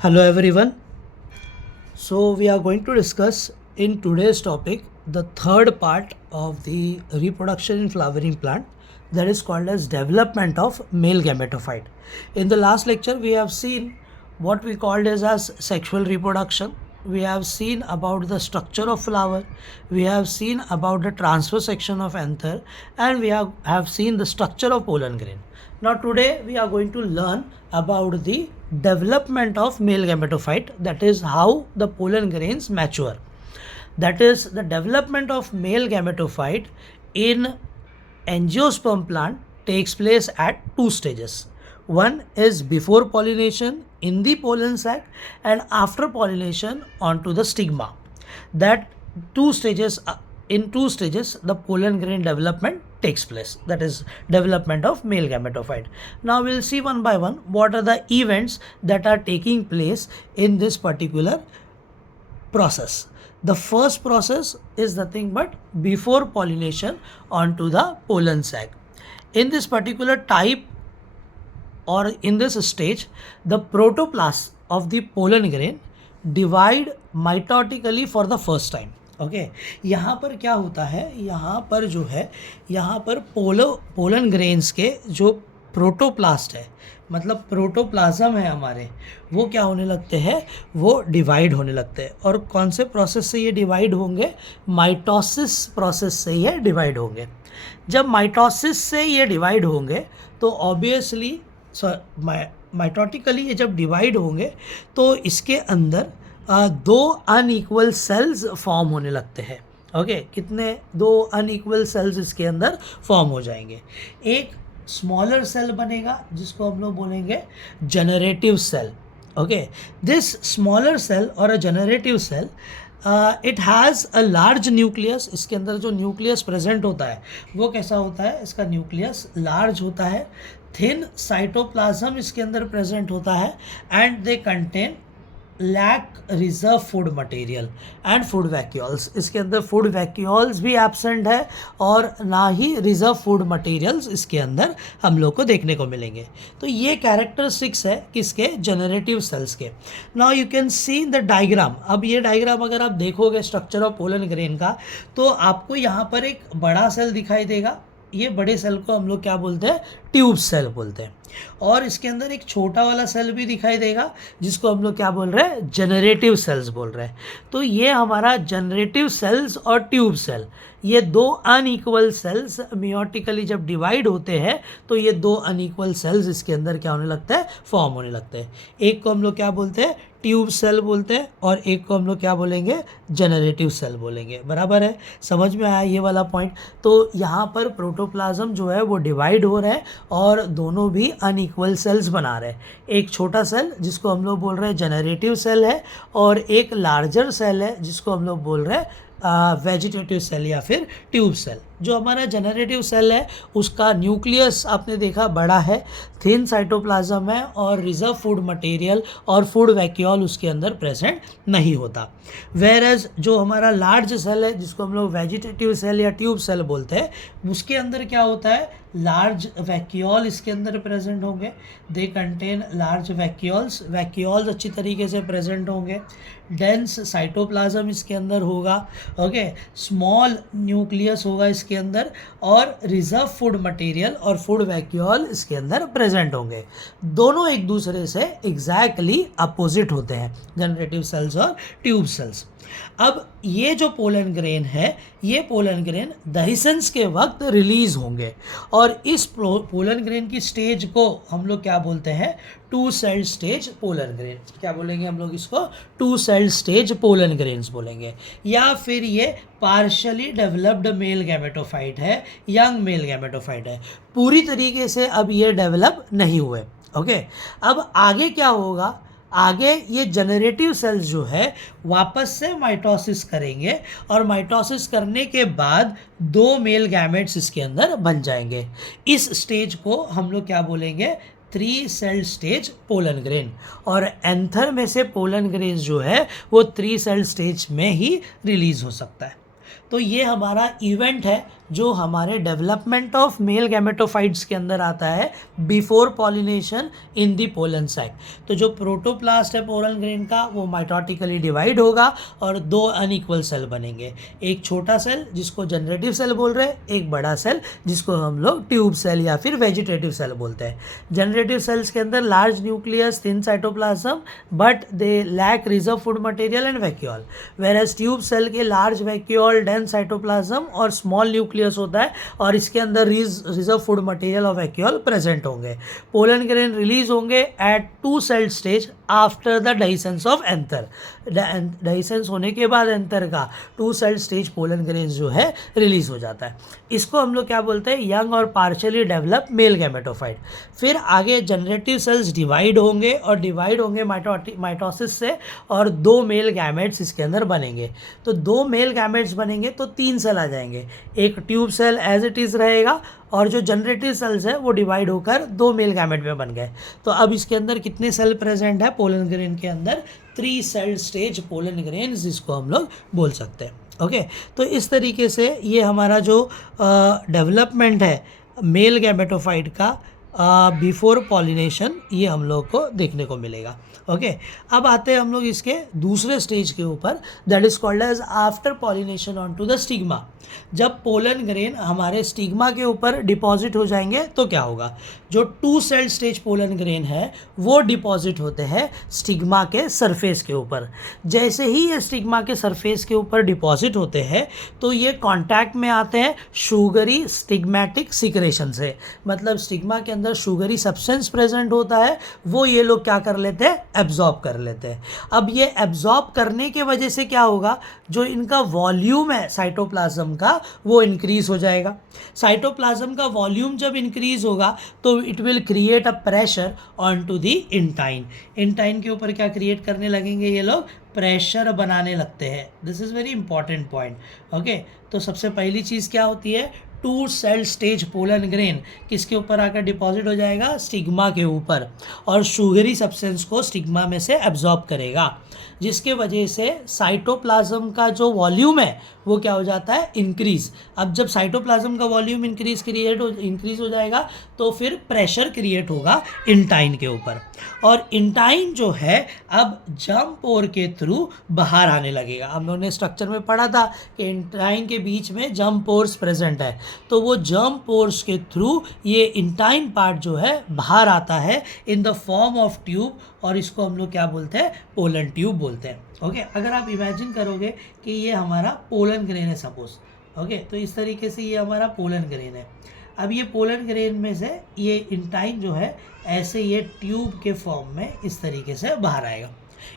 Hello everyone. So we are going to discuss in today's topic the third part of the reproduction in flowering plant, that is called as development of male gametophyte. In the last lecture we have seen what we called as sexual reproduction. We have seen about the structure of flower, we have seen about the transverse section of anther, and we have seen the structure of pollen grain. Now today we are going to learn about the development of male gametophyte, that is how the pollen grains mature. That is, the development of male gametophyte in angiosperm plant takes place at two stages. One is before pollination in the pollen sac, and after pollination onto the stigma. That two stages, in two stages the pollen grain development takes place, that is development of male gametophyte. Now we'll see one by one what are the events that are taking place in this particular process. The first process is nothing but before pollination onto the pollen sac. In this particular type or in this stage, the protoplast of the pollen grain divide mitotically for the first time. Okay यहाँ पर क्या होता है, यहाँ पर जो है, यहाँ पर पोलन ग्रेन्स के जो प्रोटोप्लास्ट है, मतलब प्रोटोप्लाज्म है हमारे, वो क्या होने लगते हैं, वो डिवाइड होने लगते हैं. और कौन से प्रोसेस से ये डिवाइड होंगे, माइटोसिस प्रोसेस से ये डिवाइड होंगे. जब माइटोसिस से ये डिवाइड होंगे तो ऑब्वियसली माइटोटिकली ये जब डिवाइड होंगे तो इसके अंदर दो अनइक्वल सेल्स फॉर्म होने लगते हैं. ओके कितने, दो अनइक्वल सेल्स इसके अंदर फॉर्म हो जाएंगे. एक स्मॉलर सेल बनेगा जिसको हम लोग बोलेंगे generative cell. Okay this smaller cell और a generative cell it has a large nucleus. इसके अंदर जो न्यूक्लियस प्रेजेंट होता है वो कैसा होता है, इसका न्यूक्लियस लार्ज होता है. थिन साइटोप्लाज्म इसके अंदर प्रेजेंट होता है and they contain lack reserve food material and food vacuoles. इसके अंदर फूड वैक्यूल्स भी एब्सेंट है और ना ही रिजर्व फूड मटेरियल्स इसके अंदर हम लोग को देखने को मिलेंगे. तो ये कैरेक्टरिस्टिक्स है किसके, जनरेटिव सेल्स के. Now you can see in the diagram. अब ये डायग्राम अगर आप देखोगे स्ट्रक्चर ऑफ पोलन ग्रेन का, तो आपको यहाँ पर एक बड़ा सेल दिखाई देगा. ये बड़े सेल को हम लोग क्या बोलते हैं, ट्यूब सेल बोलते हैं. और इसके अंदर एक छोटा वाला सेल भी दिखाई देगा जिसको हम लोग क्या बोल रहे हैं, जनरेटिव सेल्स बोल रहे हैं. तो ये हमारा जनरेटिव सेल्स और ट्यूब सेल, ये दो अनइक्वल सेल्स मियोटिकली जब डिवाइड होते हैं तो ये दो अनइक्वल सेल्स इसके अंदर क्या होने लगता है, फॉर्म होने लगते हैं. एक को हम लोग क्या बोलते हैं, ट्यूब सेल बोलते हैं, और एक को हम लोग क्या बोलेंगे, जनरेटिव सेल बोलेंगे. बराबर है, समझ में आया ये वाला पॉइंट. तो यहाँ पर प्रोटोप्लाज्म जो है वो डिवाइड हो रहा है और दोनों भी अनइक्वल सेल्स बना रहे हैं. एक छोटा सेल जिसको हम लोग बोल रहे हैं जनरेटिव सेल है, और एक लार्जर सेल है जिसको हम लोग बोल रहे हैं वेजिटेटिव सेल या फिर ट्यूब सेल. जो हमारा जनरेटिव सेल है उसका न्यूक्लियस आपने देखा बड़ा है, थिन साइटोप्लाज्म है, और रिजर्व फूड मटेरियल और फूड वैक्यूल उसके अंदर प्रेजेंट नहीं होता. वेयर एज जो हमारा लार्ज सेल है जिसको हम लोग वेजिटेटिव सेल या ट्यूब सेल बोलते हैं, उसके अंदर क्या होता है, लार्ज वैक्यूल इसके अंदर प्रेजेंट होंगे. They contain large vacuoles, vacuoles अच्छी तरीके से प्रेजेंट होंगे. डेंस साइटोप्लाज्म इसके अंदर होगा. ओके स्मॉल न्यूक्लियस होगा इसके अंदर, और रिजर्व फूड मटेरियल और फूड वैक्यूल इसके अंदर प्रेजेंट होंगे. दोनों एक दूसरे से एग्जैक्टली अपोजिट होते हैं, जनरेटिव सेल्स और ट्यूब सेल्स. अब ये जो पोलन ग्रेन है, ये पोलन ग्रेन दहिसंस के वक्त रिलीज होंगे, और इस पोलन ग्रेन की स्टेज को हम लोग क्या बोलते हैं, two cell stage pollen grain. क्या बोलेंगे हम लोग इसको, two cell stage pollen grains बोलेंगे. या फिर ये पार्शली डेवलप्ड मेल गैमेटोफाइट है, यंग मेल गैमेटोफाइट है, पूरी तरीके से अब ये डेवलप नहीं हुए. ओके अब आगे क्या होगा, आगे ये जनरेटिव सेल्स जो है वापस से माइटोसिस करेंगे, और माइटोसिस करने के बाद दो मेल गैमेट्स इसके अंदर बन जाएंगे. इस स्टेज को हम लोग क्या बोलेंगे, three cell stage pollen grain. और एंथर में से पोलन ग्रेन जो है वो थ्री सेल स्टेज में ही रिलीज हो सकता है. तो ये हमारा इवेंट है जो हमारे डेवलपमेंट ऑफ मेल गैमेटोफाइट्स के अंदर आता है before pollination in the pollen sac. तो जो प्रोटोप्लास्ट है पोलन ग्रेन का वो माइटोटिकली डिवाइड होगा और दो अनइक्वल सेल बनेंगे, एक छोटा सेल जिसको जनरेटिव सेल बोल रहे हैं, एक बड़ा सेल जिसको हम लोग ट्यूब सेल या फिर वेजिटेटिव सेल बोलते हैं। जनरेटिव सेल्स के अंदर large nucleus, thin cytoplasm, but they lack reserve food material and vacuole, whereas tube cell के लार्ज वैक्यूल, डेंस साइटोप्लाज्म और स्मॉल न्यूक्लियस होता है और इसके अंदर रिजर्व फूड मटेरियल और वैक्यूल प्रेजेंट होंगे। पोलन ग्रेन रिलीज होंगे at 2 cell stage after the dehiscence of anther. Dehiscence होने के बाद एंथर का 2 सेल स्टेज पोलन ग्रेन जो है रिलीज हो जाता है। इसको हम लोग क्या बोलते हैं, यंग और पार्शियली डेवलप मेल गैमेटोफाइट। फिर आगे जनरेटिव सेल्स डिवाइड होंगे और डिवाइड होंगे माइटोसिस से और 2 मेल गैमेट्स इसके अंदर बनेंगे। तो 2 मेल गैमेट्स बनेंगे तो 3 सेल आ जाएंगे, एक tube cell as it is रहेगा और जो जनरेटिव सेल्स है वो डिवाइड होकर 2 मेल गैमेट में बन गए। तो अब इसके अंदर कितने सेल प्रेजेंट है पोलन ग्रेन के अंदर, 3 सेल स्टेज पोलन ग्रेन जिसको हम लोग बोल सकते हैं। ओके, तो इस तरीके से ये हमारा जो डेवलपमेंट है मेल गैमेटोफाइट का बिफोर पॉलिनेशन ये हम लोग को देखने को मिलेगा। ओके, अब आते हैं हम लोग इसके दूसरे स्टेज के ऊपर, that is called as after pollination on to the stigma. जब पोलन ग्रेन हमारे स्टिग्मा के ऊपर डिपॉजिट हो जाएंगे तो क्या होगा, जो 2 सेल स्टेज पोलन ग्रेन है वो डिपॉजिट होते हैं स्टिग्मा के सरफेस के ऊपर। जैसे ही ये स्टिग्मा के सरफेस के ऊपर डिपॉजिट होते हैं तो ये कांटेक्ट में आते हैं शुगरी स्टिग्मेटिक सिक्रेशन से, मतलब स्टिग्मा के अंदर शुगरी सब्सटेंस प्रेजेंट होता है, वो ये लोग क्या कर लेते हैं, एब्जॉर्ब कर लेते हैं। अब ये एब्जॉर्ब करने के वजह से क्या होगा, जो इनका वॉल्यूम है साइटोप्लाज्म का वो इंक्रीज हो जाएगा। साइटोप्लाज्म का वॉल्यूम जब इंक्रीज होगा तो it will create a pressure on to the intine. Intine के ऊपर क्या क्रिएट करने लगेंगे ये लोग, प्रेशर बनाने लगते हैं। This is very important point. Okay, तो सबसे पहली चीज़ क्या होती है, 2 सेल स्टेज पोलन ग्रेन किसके ऊपर आकर डिपॉजिट हो जाएगा, स्टिग्मा के ऊपर, और शुगरी सब्सटेंस को स्टिग्मा में से एब्जॉर्ब करेगा, जिसके वजह से साइटोप्लाज्म का जो वॉल्यूम है वो क्या हो जाता है, इंक्रीज। अब जब साइटोप्लाज्म का वॉल्यूम इंक्रीज हो जाएगा तो फिर प्रेशर क्रिएट होगा इंटाइन के ऊपर, और इंटाइन जो है अब जर्म पोर के थ्रू बाहर आने लगेगा। हम लोगों ने स्ट्रक्चर में पढ़ा था कि इंटाइन के बीच में जर्म पोर्स प्रेजेंट है, तो वो जर्म पोर्स के थ्रू ये इंटाइन पार्ट जो है बाहर आता है इन द फॉर्म ऑफ ट्यूब, और इसको हम लोग क्या बोलते हैं, पोलन ट्यूब बोलते हैं। ओके, अगर आप इमेजिन करोगे कि ये हमारा पोलन ग्रेन है सपोज, ओके, तो इस तरीके से ये हमारा पोलन ग्रेन है। अब ये पोलन ग्रेन में से ये इंटाइन जो है ऐसे ये ट्यूब के फॉर्म में इस तरीके से बाहर आएगा,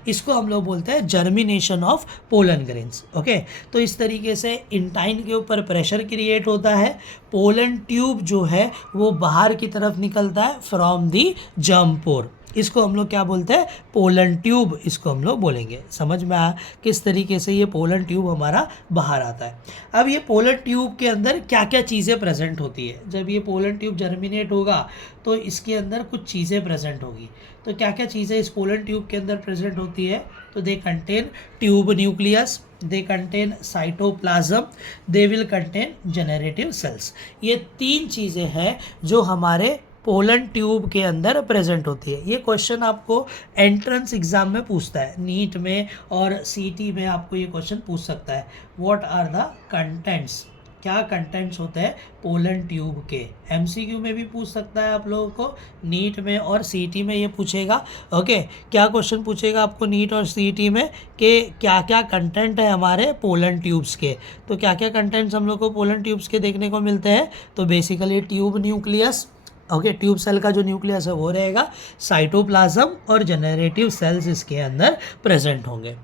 इसको हम लोग बोलते हैं germination of pollen grains. Okay, तो इस तरीके से इंटाइन के ऊपर प्रेशर क्रिएट होता है, पोलन ट्यूब जो है वो बाहर की तरफ निकलता है फ्रॉम दी जर्म पोर, इसको हम लोग क्या बोलते हैं, पोलन ट्यूब, इसको हम लोग बोलेंगे। समझ में आया किस तरीके से ये पोलन ट्यूब हमारा बाहर आता है। अब ये पोलन ट्यूब के अंदर क्या क्या चीज़ें प्रेजेंट होती है, जब ये पोलन ट्यूब जर्मिनेट होगा तो इसके अंदर कुछ चीज़ें प्रेजेंट होगी। तो क्या क्या चीज़ें इस पोलन ट्यूब के अंदर प्रेजेंट होती है, तो they contain tube nucleus, they contain cytoplasm, they will contain generative cells. ये 3 चीज़ें हैं जो हमारे पोलन ट्यूब के अंदर प्रेजेंट होती है। ये क्वेश्चन आपको एंट्रेंस एग्जाम में पूछता है, नीट में और सीटी में आपको ये क्वेश्चन पूछ सकता है, व्हाट आर द कंटेंट्स, क्या कंटेंट्स होते हैं पोलन ट्यूब के। एमसीक्यू में भी पूछ सकता है आप लोगों को, नीट में और सीटी में ये पूछेगा। ओके, क्या क्वेश्चन पूछेगा आपको नीट और सीटी में कि क्या क्या कंटेंट है हमारे पोलन ट्यूब्स के। तो क्या क्या कंटेंट्स हम लोग को पोलन ट्यूब्स के देखने को मिलते हैं, तो basically tube nucleus, okay, tube cell का जो न्यूक्लियस है वो रहेगा, साइटोप्लाज्म और जनरेटिव सेल्स इसके अंदर प्रेजेंट होंगे।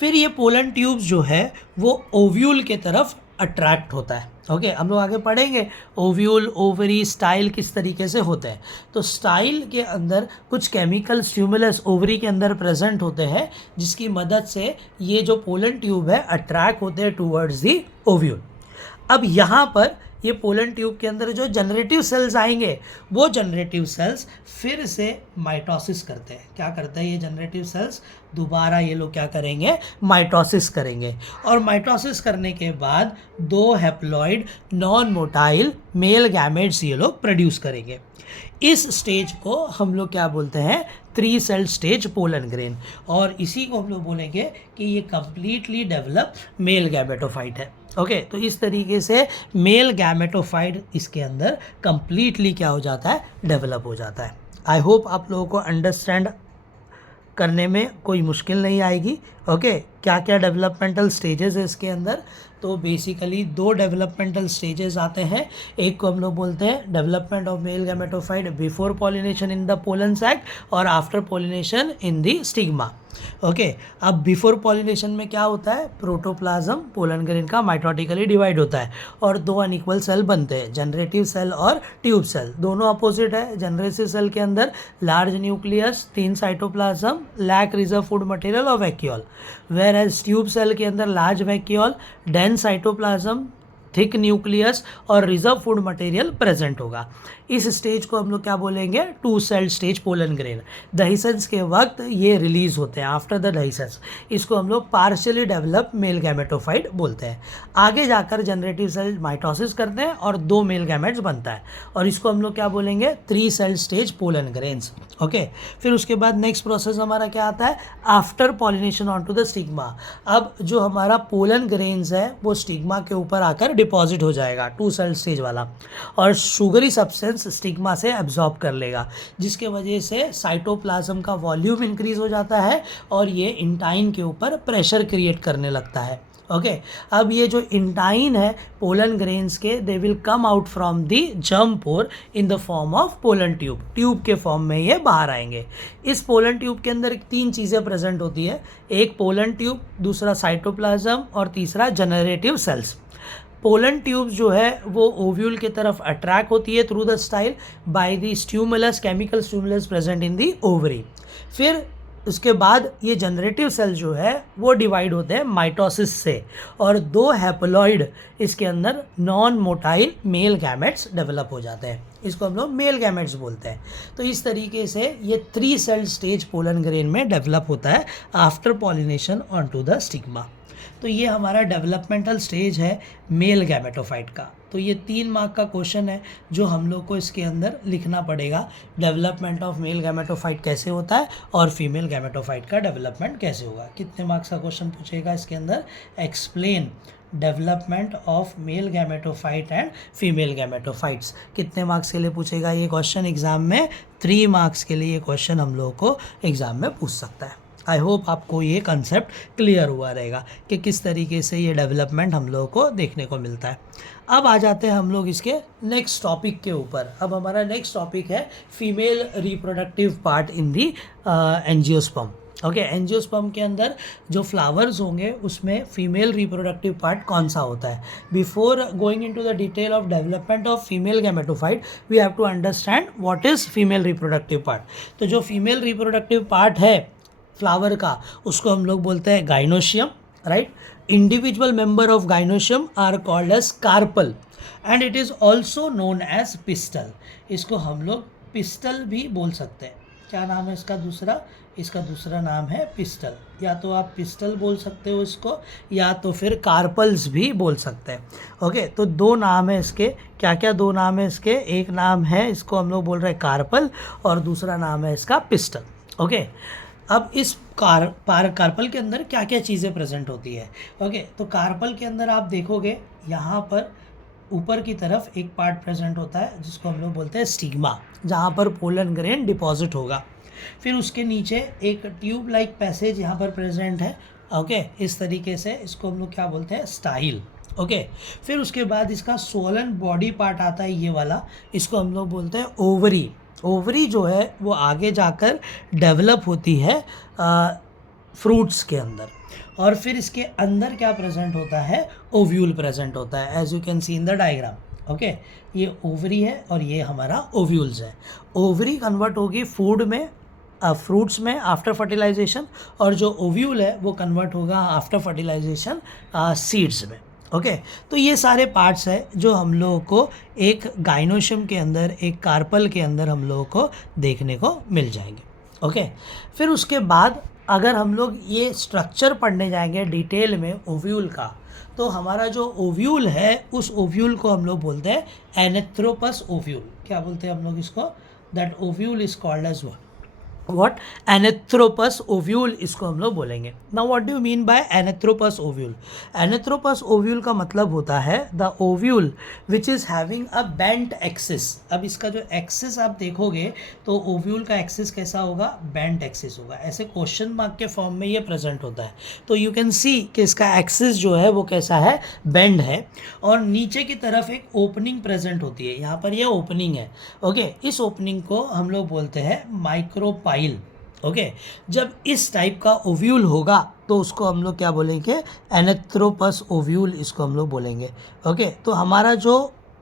फिर ये पोलन ट्यूब्स जो है वो ओव्यूल के तरफ अट्रैक्ट होता है। ओके, हम लोग आगे पढ़ेंगे ओव्यूल, ओवरी, स्टाइल किस तरीके से होते हैं। तो स्टाइल के अंदर कुछ केमिकल स्टिमुलस ओवरी के अंदर प्रेजेंट होते हैं, जिसकी मदद से ये जो पोलन ट्यूब है अट्रैक्ट होते हैं टूवर्ड्स दी ओव्यूल। अब यहाँ पर ये पोलन ट्यूब के अंदर जो जनरेटिव सेल्स आएंगे वो जनरेटिव सेल्स फिर से माइटोसिस करते हैं। क्या करते हैं ये जनरेटिव सेल्स? दोबारा ये लोग क्या करेंगे? माइटोसिस करेंगे। और माइटोसिस करने के बाद 2 haploid non motile male gametes ये लोग प्रोड्यूस करेंगे। इस स्टेज को हम लोग क्या बोलते हैं? 3 सेल स्टेज पोलन ग्रेन। और इसी को हम लोग बोलेंगे कि ये कंप्लीटली डेवलप मेल गैमेटोफाइट है। ओके, तो इस तरीके से मेल गैमेटोफाइट इसके अंदर कंप्लीटली क्या हो जाता है? डेवलप हो जाता है। आई होप आप लोगों को अंडरस्टैंड करने में कोई मुश्किल नहीं आएगी। ओके, क्या क्या डेवलपमेंटल स्टेजेस है इसके अंदर? तो बेसिकली 2 डेवलपमेंटल स्टेजेस आते हैं। एक को हम लोग बोलते हैं development of male gametophyte before pollination in the pollen sac और after pollination in the stigma. Okay, अब बिफोर पॉलिनेशन में क्या होता है? प्रोटोप्लाज्म पोलन ग्रेन का माइटोटिकली डिवाइड होता है और 2 अनइक्वल सेल बनते हैं, जनरेटिव सेल और ट्यूब सेल। दोनों अपोजिट है। जनरेटिव सेल के अंदर large nucleus, 3 cytoplasm, lack reserve food material और vacuole. Whereas tube cell के अंदर large vacuole, dense cytoplasm, thick nucleus और रिजर्व फूड मटेरियल प्रेजेंट होगा। इस स्टेज को हम लोग क्या बोलेंगे? 2 सेल स्टेज पोलन ग्रेन। दहीसेंस के वक्त ये रिलीज होते हैं, आफ्टर द दहीसेंस। इसको हम लोग पार्शियली डेवलप मेल गैमेटोफाइट बोलते हैं। आगे जाकर जनरेटिव सेल माइटोसिस करते हैं और 2 मेल गैमेट्स बनता है और इसको हम लोग क्या बोलेंगे? 3 cell stage pollen grains. Okay, फिर उसके बाद नेक्स्ट प्रोसेस हमारा क्या आता है? After pollination on to the stigma. अब जो हमारा पोलन ग्रेन्स है वो स्टिग्मा के ऊपर आकर डिपॉजिट हो जाएगा, 2 सेल स्टेज वाला, और शुगरी सब्सटेंस स्टिग्मा से एब्जॉर्ब कर लेगा, जिसके वजह से साइटोप्लाज्म का वॉल्यूम इंक्रीज हो जाता है और ये इंटाइन के ऊपर प्रेशर क्रिएट करने लगता है। ओके, अब ये जो इंटाइन है पोलन ग्रेन्स के, they will come out from the germ pore in the form of pollen tube. Tube के फॉर्म में ये बाहर आएंगे। इस पोलन ट्यूब के अंदर 3 चीज़ें प्रेजेंट होती है, एक पोलन ट्यूब, दूसरा साइटोप्लाज्म और तीसरा जनरेटिव सेल्स। पोलन ट्यूब्स जो है वो ओव्यूल की तरफ अट्रैक्ट होती है through the style by the stimulus, chemical stimulus present in the ovary. फिर उसके बाद ये जनरेटिव सेल जो है वो डिवाइड होते हैं माइटोसिस से और 2 हैप्लॉइड इसके अंदर non motile male gametes develop हो जाते हैं। इसको हम लोग मेल गैमेट्स बोलते हैं। तो इस तरीके से ये 3 सेल स्टेज पोलन ग्रेन में डेवलप होता है after pollination on to the stigma. तो ये हमारा डेवलपमेंटल स्टेज है मेल गैमेटोफाइट का। तो ये 3 मार्क का क्वेश्चन है जो हम लोग को इसके अंदर लिखना पड़ेगा। डेवलपमेंट ऑफ मेल गैमेटोफाइट कैसे होता है और फीमेल गैमेटोफाइट का डेवलपमेंट कैसे होगा। कितने मार्क्स का क्वेश्चन पूछेगा इसके अंदर? Explain development of male gametophyte and female gametophytes. कितने मार्क्स के लिए पूछेगा ये क्वेश्चन एग्जाम में? 3 मार्क्स के लिए ये क्वेश्चन हम लोग को एग्जाम में पूछ सकता है। आई होप आपको ये कंसेप्ट क्लियर हुआ रहेगा कि किस तरीके से ये डेवलपमेंट हम लोगों को देखने को मिलता है। अब आ जाते हैं हम लोग इसके नेक्स्ट टॉपिक के ऊपर। अब हमारा नेक्स्ट टॉपिक है female reproductive part in the angiosperm. Okay, angiosperm के अंदर जो फ्लावर्स होंगे उसमें फीमेल रिप्रोडक्टिव पार्ट कौन सा होता है? Before going into the detail of development of female gametophyte we have to understand what is female reproductive part. तो जो फीमेल रिप्रोडक्टिव पार्ट है फ्लावर का उसको हम लोग बोलते हैं gynoecium, right. Individual member of gynoecium are called as carpel and it is also known as pistil. इसको हम लोग पिस्टल भी बोल सकते हैं। क्या नाम है इसका दूसरा? इसका दूसरा नाम है पिस्टल। या तो आप पिस्टल बोल सकते हो इसको, या तो फिर कार्पल्स भी बोल सकते हैं। ओके, तो 2 नाम है इसके। क्या क्या 2 नाम है इसके? एक नाम है इसको हम लोग बोल रहे हैं कार्पल और दूसरा नाम है इसका पिस्टल। ओके, अब इस कार्पल के अंदर क्या क्या चीज़ें प्रेजेंट होती है? ओके, तो कार्पल के अंदर आप देखोगे यहाँ पर ऊपर की तरफ एक पार्ट प्रेजेंट होता है जिसको हम लोग बोलते हैं स्टिग्मा, जहाँ पर पोलन ग्रेन डिपॉजिट होगा। फिर उसके नीचे एक ट्यूब लाइक पैसेज यहाँ पर प्रेजेंट है। ओके, इस तरीके से इसको हम लोग क्या बोलते हैं? स्टाइल। ओके, फिर उसके बाद इसका सोलन बॉडी पार्ट आता है ये वाला, इसको हम लोग बोलते हैं ओवरी। ओवरी जो है वो आगे जाकर डेवलप होती है फ्रूट्स के अंदर, और फिर इसके अंदर क्या प्रेजेंट होता है? ओव्यूल प्रेजेंट होता है, as you can see in the diagram. Okay, ये ओवरी है और ये हमारा ओव्यूल्स है। ओवरी कन्वर्ट होगी फूड में, फ्रूट्स में आफ्टर फर्टिलाइजेशन, और जो ओव्यूल है वो कन्वर्ट होगा आफ्टर फर्टिलाइजेशन सीड्स में। ओके तो ये सारे पार्ट्स है जो हम लोगों को एक गाइनोशियम के अंदर, एक कार्पल के अंदर हम लोगों को देखने को मिल जाएंगे। ओके फिर उसके बाद अगर हम लोग ये स्ट्रक्चर पढ़ने जाएंगे डिटेल में ओव्यूल का, तो हमारा जो ओव्यूल है उस ओव्यूल को हम लोग बोलते हैं एनेथ्रोपस ओव्यूल। क्या बोलते हैं हम लोग इसको? That ovule is called as what? Anatropous ovule इसको हम लोग बोलेंगे। Now what do you mean by anatropous ovule? Anatropous ovule का मतलब होता है the ovule which is having a bent axis. अब इसका जो एक्सिस आप देखोगे तो ओव्यूल का एक्सिस कैसा होगा? बेंट एक्सिस होगा। ऐसे क्वेश्चन मार्क के फॉर्म में ये प्रेजेंट होता है, तो यू कैन सी कि इसका एक्सिस जो है वो कैसा है? बेंड है। और नीचे की तरफ एक ओपनिंग प्रेजेंट होती है, यहाँ पर ये ओपनिंग है। ओके इस ओपनिंग को हम लोग बोलते हैं माइक्रोपाइल। ओके जब इस टाइप का ओव्यूल होगा तो उसको हम लोग क्या बोलेंगे? एनेथ्रोपस ओव्यूल इसको हम लोग बोलेंगे। ओके तो हमारा जो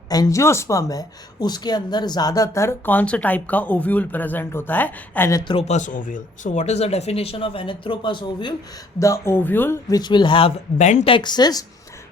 एंजियोस्पर्म है उसके अंदर ज़्यादातर कौन से टाइप का ओव्यूल प्रेजेंट होता है? Anatropous ovule. So what is the definition of anatropous ovule? The ovule which will have bent axis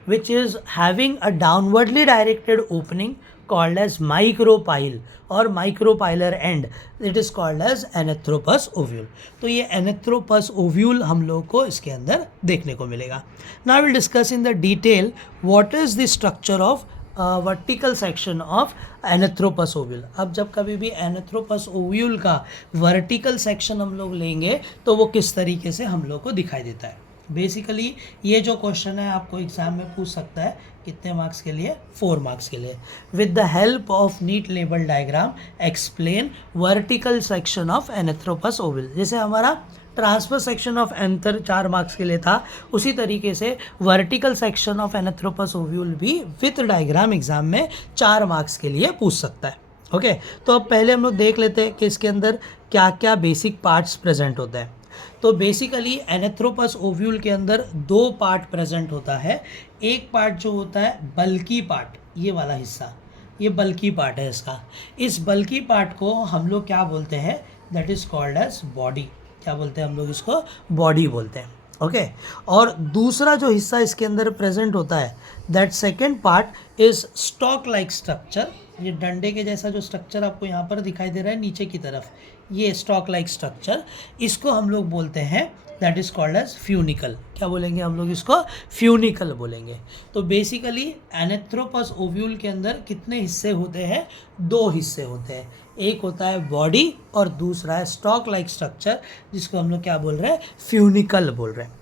which is having a downwardly directed opening called as micropyle or micropylar end, it is called as anthropus ovule। तो ये anthropus ovule हम लोग को इसके अंदर देखने को मिलेगा। Now we'll discuss in the detail what is the structure of vertical section of anatropous ovule. अब जब कभी भी एनेथ्रोपस ओव्यूल का वर्टिकल सेक्शन हम लोग लेंगे तो वो किस तरीके से हम लोग को दिखाई देता है। बेसिकली ये जो क्वेश्चन है आपको एग्जाम में पूछ सकता है, कितने मार्क्स के लिए? 4 मार्क्स के लिए। With the help of neat label diagram explain vertical section of anatropous ovule. जैसे हमारा transfer section of anther 4 marks के लिए था, उसी तरीके से vertical section of anatropous ovule भी विथ डायग्राम एग्जाम में 4 मार्क्स के लिए पूछ सकता है। ओके तो अब पहले हम लोग देख लेते हैं कि इसके अंदर क्या क्या बेसिक पार्ट्स प्रेजेंट होते हैं। तो बेसिकली एनेथ्रोपस ओव्यूल के अंदर 2 पार्ट प्रेजेंट होता है। एक पार्ट जो होता है बल्की पार्ट, ये वाला हिस्सा, ये बल्की पार्ट है इसका। इस बल्की पार्ट को हम लोग क्या बोलते हैं? That is called as body. क्या बोलते हैं हम लोग इसको? बॉडी बोलते हैं। ओके और दूसरा जो हिस्सा इसके अंदर प्रेजेंट होता है, that second part is stock like structure. ये डंडे के जैसा जो स्ट्रक्चर आपको यहाँ पर दिखाई दे रहा है नीचे की तरफ, ये स्टॉक लाइक स्ट्रक्चर, इसको हम लोग बोलते हैं that is called as funicle. क्या बोलेंगे हम लोग इसको? फ्यूनिकल बोलेंगे। तो बेसिकली एनेथ्रोपस ओव्यूल के अंदर कितने हिस्से होते हैं? 2 हिस्से होते हैं। एक होता है बॉडी और दूसरा है स्टॉक लाइक स्ट्रक्चर, जिसको हम लोग क्या बोल रहे हैं? फ्यूनिकल बोल रहे हैं।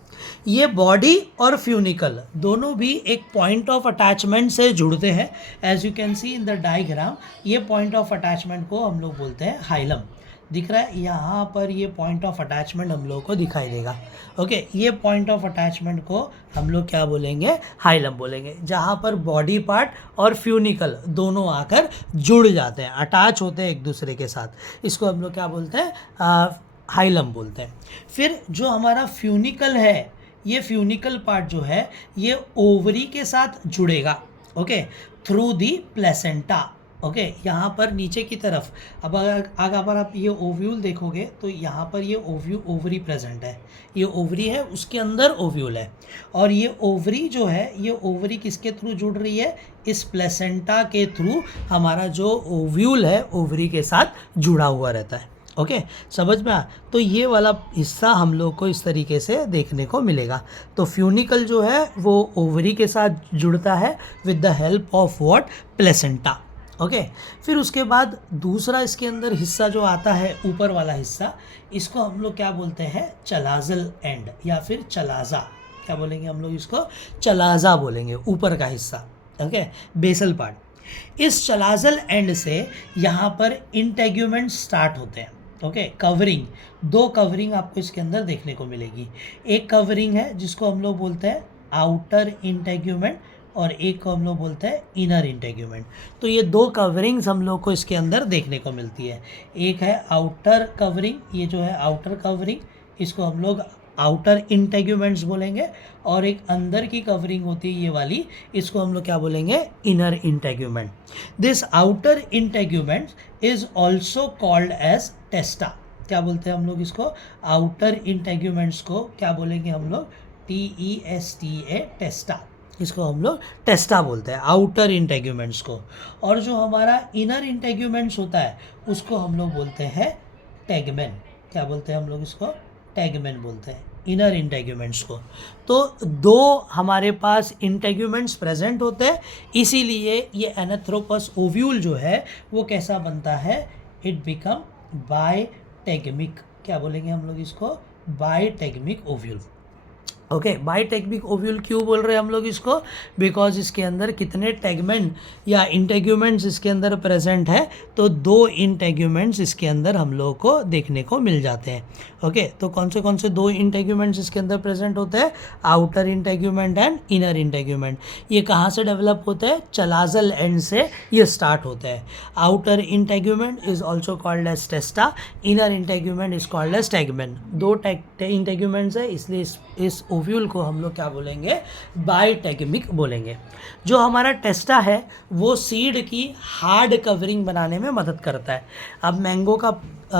ये बॉडी और फ्यूनिकल दोनों भी एक पॉइंट ऑफ अटैचमेंट से जुड़ते हैं। As you can see in the diagram, ये पॉइंट ऑफ अटैचमेंट को हम लोग बोलते हैं हाइलम। दिख रहा है यहाँ पर, ये पॉइंट ऑफ अटैचमेंट हम लोग को दिखाई देगा। ओके ये पॉइंट ऑफ अटैचमेंट को हम लोग क्या बोलेंगे? हाइलम बोलेंगे। जहाँ पर बॉडी पार्ट और फ्यूनिकल दोनों आकर जुड़ जाते हैं, अटैच होते हैं एक दूसरे के साथ, इसको हम लोग क्या बोलते हैं? हाइलम बोलते हैं। फिर जो हमारा फ्यूनिकल है, ये फ्यूनिकल पार्ट जो है ये ओवरी के साथ जुड़ेगा। Okay through the placenta. Okay यहाँ पर नीचे की तरफ, अब अगर आप ये ओव्यूल देखोगे तो यहाँ पर ये ओवरी प्रेजेंट है, ये ओवरी है, उसके अंदर ओव्यूल है। और ये ओवरी जो है, ये ओवरी किसके थ्रू जुड़ रही है? इस प्लेसेंटा के थ्रू हमारा जो ओव्यूल है ओवरी के साथ जुड़ा हुआ रहता है। ओके समझ में आ? तो ये वाला हिस्सा हम लोग को इस तरीके से देखने को मिलेगा। तो फ्यूनिकल जो है वो ओवरी के साथ जुड़ता है with the help of what? Placenta. Okay फिर उसके बाद दूसरा इसके अंदर हिस्सा जो आता है, ऊपर वाला हिस्सा, इसको हम लोग क्या बोलते हैं? चलाजल एंड या फिर चलाजा। क्या बोलेंगे हम लोग इसको? चलाजा बोलेंगे, ऊपर का हिस्सा। Okay basal part. इस चलाजल एंड से यहाँ पर इंटेग्यूमेंट स्टार्ट होते हैं। ओके कवरिंग, 2 कवरिंग आपको इसके अंदर देखने को मिलेगी। एक कवरिंग है जिसको हम लोग बोलते हैं आउटर इंटेग्यूमेंट और एक को हम लोग बोलते हैं इनर इंटेग्यूमेंट। तो ये 2 कवरिंग्स हम लोग को इसके अंदर देखने को मिलती है। एक है आउटर कवरिंग, ये जो है आउटर कवरिंग, इसको हम लोग आउटर इंटेग्यूमेंट्स बोलेंगे। और एक अंदर की कवरिंग होती है ये वाली, इसको हम लोग क्या बोलेंगे? Inner integument. This outer integument is also called as testa. क्या बोलते हैं हम लोग इसको? आउटर इंटेग्यूमेंट्स को क्या बोलेंगे हम लोग? TESTA टेस्टा। इसको हम लोग टेस्टा बोलते हैं, आउटर इंटेग्यूमेंट्स को। और जो हमारा इनर इंटेग्यूमेंट्स होता है उसको हम लोग बोलते हैं टैगमेन। क्या बोलते हैं हम लोग इसको? टैगमेन बोलते हैं इनर इंटेग्यूमेंट्स को। तो दो हमारे पास इंटेग्यूमेंट्स प्रेजेंट होते हैं, इसीलिए ये एनाथ्रोपस ओव्यूल जो है वो कैसा बनता है? It become bitegmic. क्या बोलेंगे हम लोग इसको? Bitegmic ovule. Okay, bitegmic ovule क्यों बोल रहे हैं हम लोग इसको? बिकॉज इसके अंदर कितने टेगमेंट या इंटेग्यूमेंट्स इसके अंदर प्रेजेंट है? तो दो इंटेग्यूमेंट्स इसके अंदर हम लोगों को देखने को मिल जाते हैं। ओके, तो कौन से दो इंटेग्यूमेंट्स इसके अंदर प्रेजेंट होते हैं? Outer integument and inner integument. ये कहाँ से डेवलप होते हैं? चलाजल एंड से ये स्टार्ट होते हैं। Outer integument is also called as testa, inner integument is called as tegmen. दो इंटेग्यूमेंट्स है, इसलिए इस ओव्यूल को हम लोग क्या बोलेंगे? बाइटेगमिक बोलेंगे। जो हमारा टेस्टा है वो सीड की हार्ड कवरिंग बनाने में मदद करता है। अब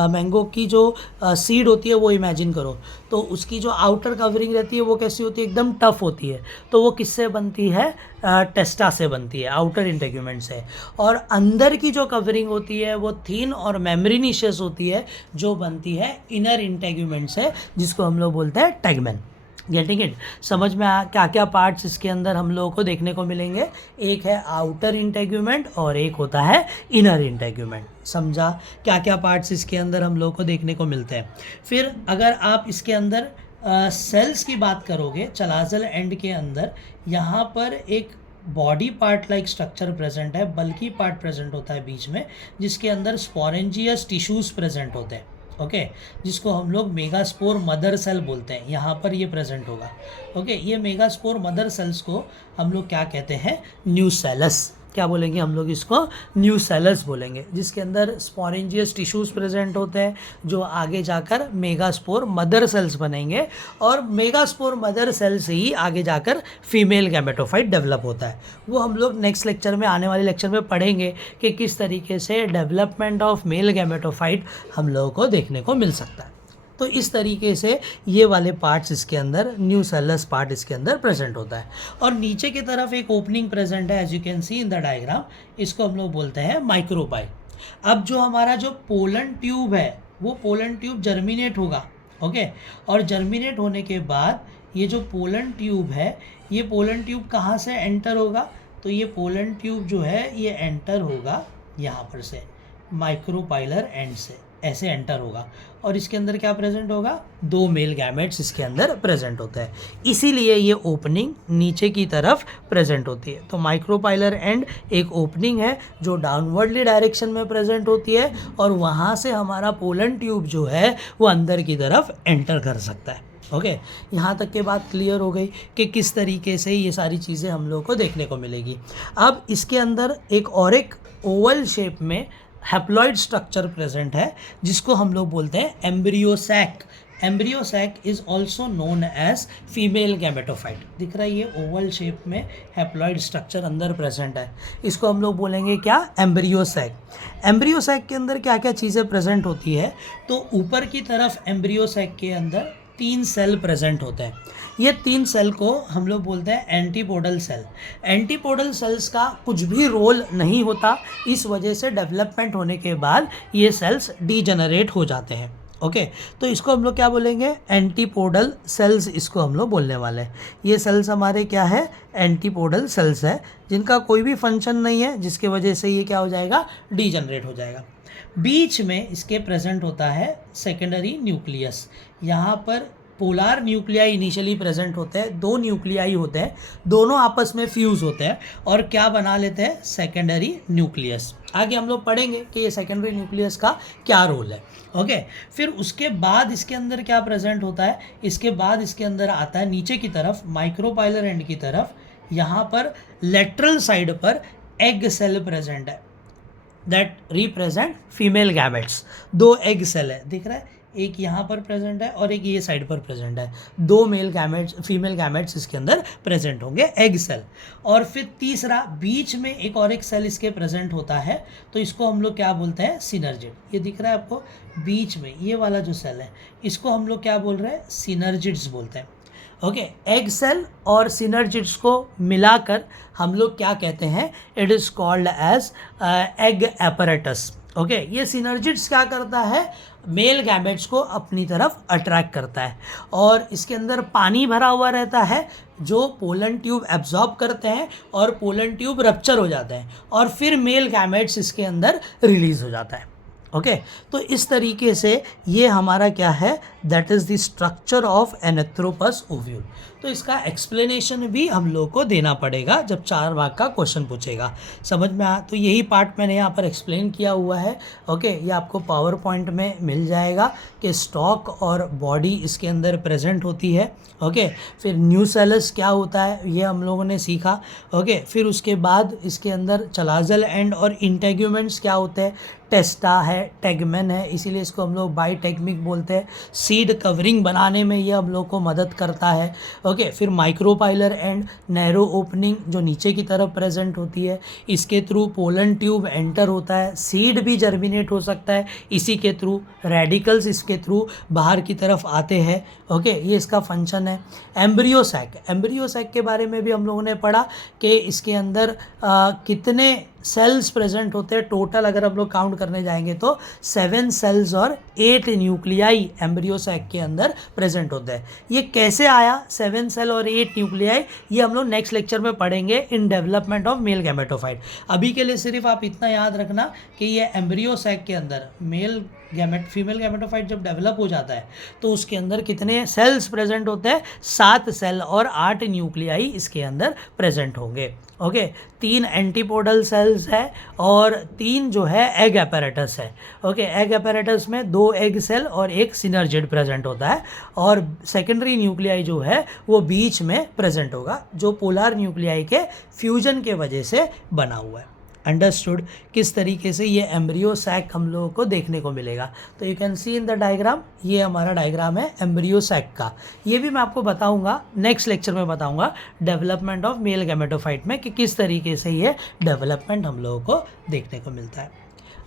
मैंगो की जो सीड होती है वो इमेजिन करो, तो उसकी जो आउटर कवरिंग रहती है वो कैसी होती है? एकदम टफ होती है। तो वो किससे बनती है? टेस्टा से बनती है, आउटर इंटेग्यूमेंट से। और अंदर की जो कवरिंग होती है वो थिन और मेम्ब्रेनिशियस होती है, जो बनती है इनर इंटेग्यूमेंट से, जिसको हम लोग बोलते हैं टैगमेन। Getting it? समझ में क्या क्या पार्ट्स इसके अंदर हम लोगों को देखने को मिलेंगे? एक है आउटर इंटेग्यूमेंट और एक होता है इनर इंटेग्यूमेंट। समझा क्या क्या पार्ट्स इसके अंदर हम लोगों को देखने को मिलते हैं? फिर अगर आप इसके अंदर सेल्स की बात करोगे, चलाजल एंड के अंदर यहाँ पर एक body part like structure present है, बल्कि पार्ट प्रेजेंट होता है बीच में, जिसके अंदर स्पोरेंजियस टिश्यूज प्रेजेंट होते हैं। ओके, जिसको हम लोग मेगास्पोर मदर सेल बोलते हैं, यहाँ पर ये प्रेजेंट होगा। ओके, ये मेगास्पोर मदर सेल्स को हम लोग क्या कहते हैं? न्यूसेलस। क्या बोलेंगे हम लोग इसको? न्यूसेलस बोलेंगे, जिसके अंदर स्पोरेंजियस टिश्यूज प्रेजेंट होते हैं, जो आगे जाकर मेगास्पोर मदर सेल्स बनेंगे, और मेगास्पोर मदर सेल से ही आगे जाकर फीमेल गैमेटोफाइट डेवलप होता है। वो हम लोग नेक्स्ट लेक्चर में, आने वाले लेक्चर में पढ़ेंगे कि किस तरीके से डेवलपमेंट ऑफ मेल गैमेटोफाइट हम लोगों को देखने को मिल सकता है। तो इस तरीके से ये वाले पार्ट्स इसके अंदर, न्यूसेलस पार्ट इसके अंदर प्रेजेंट होता है। और नीचे की तरफ एक ओपनिंग प्रेजेंट है, as you can see in the diagram, इसको हम लोग बोलते हैं माइक्रोपाइल। अब जो हमारा जो पोलन ट्यूब है वो पोलन ट्यूब जर्मिनेट होगा। ओके, और जर्मिनेट होने के बाद ये जो पोलन ट्यूब है, ये पोलन ट्यूब कहाँ से एंटर होगा? तो ये पोलन ट्यूब जो है ये एंटर होगा यहाँ पर से, माइक्रोपाइलर एंड से ऐसे एंटर होगा, और इसके अंदर क्या प्रेजेंट होगा? दो मेल गैमेट्स इसके अंदर प्रेजेंट होता है, इसीलिए ये ओपनिंग नीचे की तरफ प्रेजेंट होती है। तो माइक्रोपाइलर एंड एक ओपनिंग है जो डाउनवर्डली डायरेक्शन में प्रेजेंट होती है, और वहाँ से हमारा पोलन ट्यूब जो है वो अंदर की तरफ एंटर कर सकता है। ओके, यहाँ तक के बात क्लियर हो गई कि किस तरीके से ये सारी चीज़ें हम लोग को देखने को मिलेगी। अब इसके अंदर एक ओवल शेप में हैप्लॉइड स्ट्रक्चर प्रेजेंट है, जिसको हम लोग बोलते हैं embryo sac. Embryo sac is also known as female gametophyte. दिख रहा है ये ओवल शेप में हैप्लॉइड स्ट्रक्चर अंदर प्रेजेंट है, इसको हम लोग बोलेंगे क्या? एम्ब्रियोसैक। एम्ब्रियोसैक के अंदर क्या क्या चीज़ें प्रेजेंट होती है? तो ऊपर की तरफ एम्ब्रियोसैक के अंदर 3 सेल प्रेजेंट होते हैं। ये 3 सेल को हम लोग बोलते हैं एंटीपोडल सेल। एंटीपोडल सेल्स का कुछ भी रोल नहीं होता, इस वजह से डेवलपमेंट होने के बाद ये सेल्स डीजेनरेट हो जाते हैं। ओके, तो इसको हम लोग क्या बोलेंगे? एंटीपोडल सेल्स इसको हम लोग बोलने वाले हैं। ये सेल्स हमारे क्या है? एंटीपोडल सेल्स है, जिनका कोई भी फंक्शन नहीं है, जिसके वजह से ये क्या हो जाएगा? डीजेनरेट हो जाएगा। बीच में इसके प्रेजेंट होता है सेकेंडरी न्यूक्लियस। यहाँ पर पोलार न्यूक्लियाई इनिशियली प्रेजेंट होते हैं, 2 न्यूक्लियाई होते हैं, दोनों आपस में फ्यूज़ होते हैं और क्या बना लेते हैं? Secondary nucleus. आगे हम लोग पढ़ेंगे कि ये सेकेंडरी न्यूक्लियस का क्या रोल है। ओके, फिर उसके बाद इसके अंदर क्या प्रेजेंट होता है? इसके बाद इसके अंदर आता है नीचे की तरफ, माइक्रोपाइलर एंड की तरफ, यहाँ पर लेटरल साइड पर एग सेल प्रेजेंट है, that represent female gametes. 2 egg cell है, दिख रहा है, एक यहाँ पर प्रेजेंट है और एक ये साइड पर प्रेजेंट है। 2 मेल गैमेट्स, फीमेल गैमेट्स इसके अंदर प्रेजेंट होंगे, एग सेल। और फिर तीसरा बीच में एक और एक सेल इसके प्रेजेंट होता है, तो इसको हम लोग क्या बोलते हैं? सिनर्जिड। ये दिख रहा है आपको बीच में, ये वाला जो सेल है इसको हम लोग क्या बोल रहे हैं? सिनर्जिड्स बोलते हैं। ओके, एग सेल और सिनर्जिड्स को मिलाकर हम लोग क्या कहते हैं, it is called as egg apparatus. Okay, ये सिनर्जिड्स क्या करता है, मेल गैमेट्स को अपनी तरफ अट्रैक्ट करता है और इसके अंदर पानी भरा हुआ रहता है जो पोलन ट्यूब एब्जॉर्ब करते हैं और पोलन ट्यूब रप्चर हो जाते हैं और फिर मेल गैमेट्स इसके अंदर रिलीज हो जाता है। ओके, तो इस तरीके से ये हमारा क्या है, that is the structure of anatropous ovule. तो इसका एक्सप्लेनेशन भी हम लोग को देना पड़ेगा जब 4 मार्क का क्वेश्चन पूछेगा। समझ में आ, तो यही पार्ट मैंने यहाँ पर एक्सप्लेन किया हुआ है। ओके, ये आपको पावर पॉइंट में मिल जाएगा कि स्टॉक और बॉडी इसके अंदर प्रेजेंट होती है। ओके, फिर न्यूसेलस क्या होता है ये हम लोगों ने सीखा। ओके, फिर उसके बाद इसके अंदर चलाजल एंड और इंटेग्यूमेंट्स क्या होते हैं, टेस्टा है, टेगमेन है, इसीलिए इसको हम लोग बाईटेगमिक बोलते हैं। सीड कवरिंग बनाने में ये हम लोग को मदद करता है। ओके, फिर माइक्रोपाइलर एंड नैरो ओपनिंग जो नीचे की तरफ प्रेजेंट होती है, इसके थ्रू पोलन ट्यूब एंटर होता है, सीड भी जर्मिनेट हो सकता है इसी के थ्रू, रेडिकल्स इसके थ्रू बाहर की तरफ आते हैं। ओके, ये इसका फंक्शन है। एम्ब्रियो सैक के बारे में भी हम लोगों ने पढ़ा कि इसके अंदर कितने सेल्स प्रेजेंट होते हैं। टोटल अगर हम लोग काउंट करने जाएंगे तो 7 सेल्स और 8 न्यूक्लियाई एम्ब्रियो सैक के अंदर प्रेजेंट होते हैं। ये कैसे आया 7 सेल और 8 न्यूक्लियाई, ये हम लोग नेक्स्ट लेक्चर में पढ़ेंगे in development of male gametophyte. अभी के लिए सिर्फ आप इतना याद रखना कि ये एम्ब्रियो सैक के अंदर फीमेल गैमेटोफाइट जब डेवलप हो जाता है तो उसके अंदर कितने सेल्स प्रेजेंट होते हैं, 7 सेल और 8 न्यूक्लियाई इसके अंदर प्रेजेंट होंगे। ओके, 3 एंटीपोडल सेल्स है और 3 जो है एग एपैरेटस है। ओके, एग एपैरेटस में 2 एग सेल और 1 सिनर्जिड प्रेजेंट होता है और सेकेंडरी न्यूक्लियाई जो है वो बीच में प्रेजेंट होगा जो पोलर न्यूक्लियाई के फ्यूजन के वजह से बना हुआ है। अंडरस्टूड, किस तरीके से ये एम्ब्रियो सैक हम लोगों को देखने को मिलेगा। तो you can see in the diagram, ये हमारा डायग्राम है एम्ब्रियो सैक का। ये भी मैं आपको बताऊंगा नेक्स्ट लेक्चर में, बताऊंगा डेवलपमेंट ऑफ मेल गैमेटोफाइट में कि किस तरीके से ये डेवलपमेंट हम लोगों को देखने को मिलता है।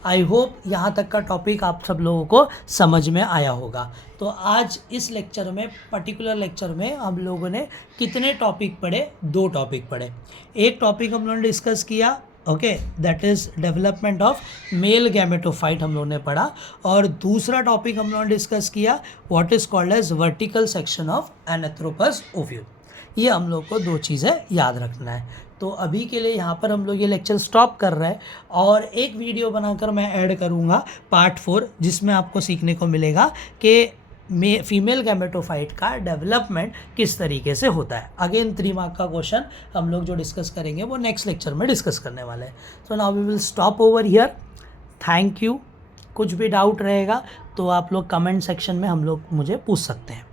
आई होप यहाँ तक का टॉपिक आप सब लोगों को समझ में आया होगा। तो आज इस लेक्चर में, पर्टिकुलर लेक्चर में हम लोगों ने कितने टॉपिक पढ़े, 2 टॉपिक पढ़े। एक टॉपिक हम लोगों ने डिस्कस किया, okay, that is development of male gametophyte हम लोगों ने पढ़ा, और दूसरा टॉपिक हम लोगों ने डिस्कस किया what is called as vertical section of anatropous ovule. ये हम लोग को 2 चीज़ें याद रखना है। तो अभी के लिए यहाँ पर हम लोग ये लेक्चर स्टॉप कर रहे हैं और एक वीडियो बनाकर मैं ऐड करूँगा पार्ट 4, जिसमें आपको सीखने को मिलेगा कि फीमेल गैमेटोफाइट का डेवलपमेंट किस तरीके से होता है। अगेन 3 मार्क का क्वेश्चन हम लोग जो डिस्कस करेंगे वो नेक्स्ट लेक्चर में डिस्कस करने वाले हैं। So now we will stop over here. Thank you. कुछ भी डाउट रहेगा तो आप लोग कमेंट सेक्शन में हम लोग मुझे पूछ सकते हैं।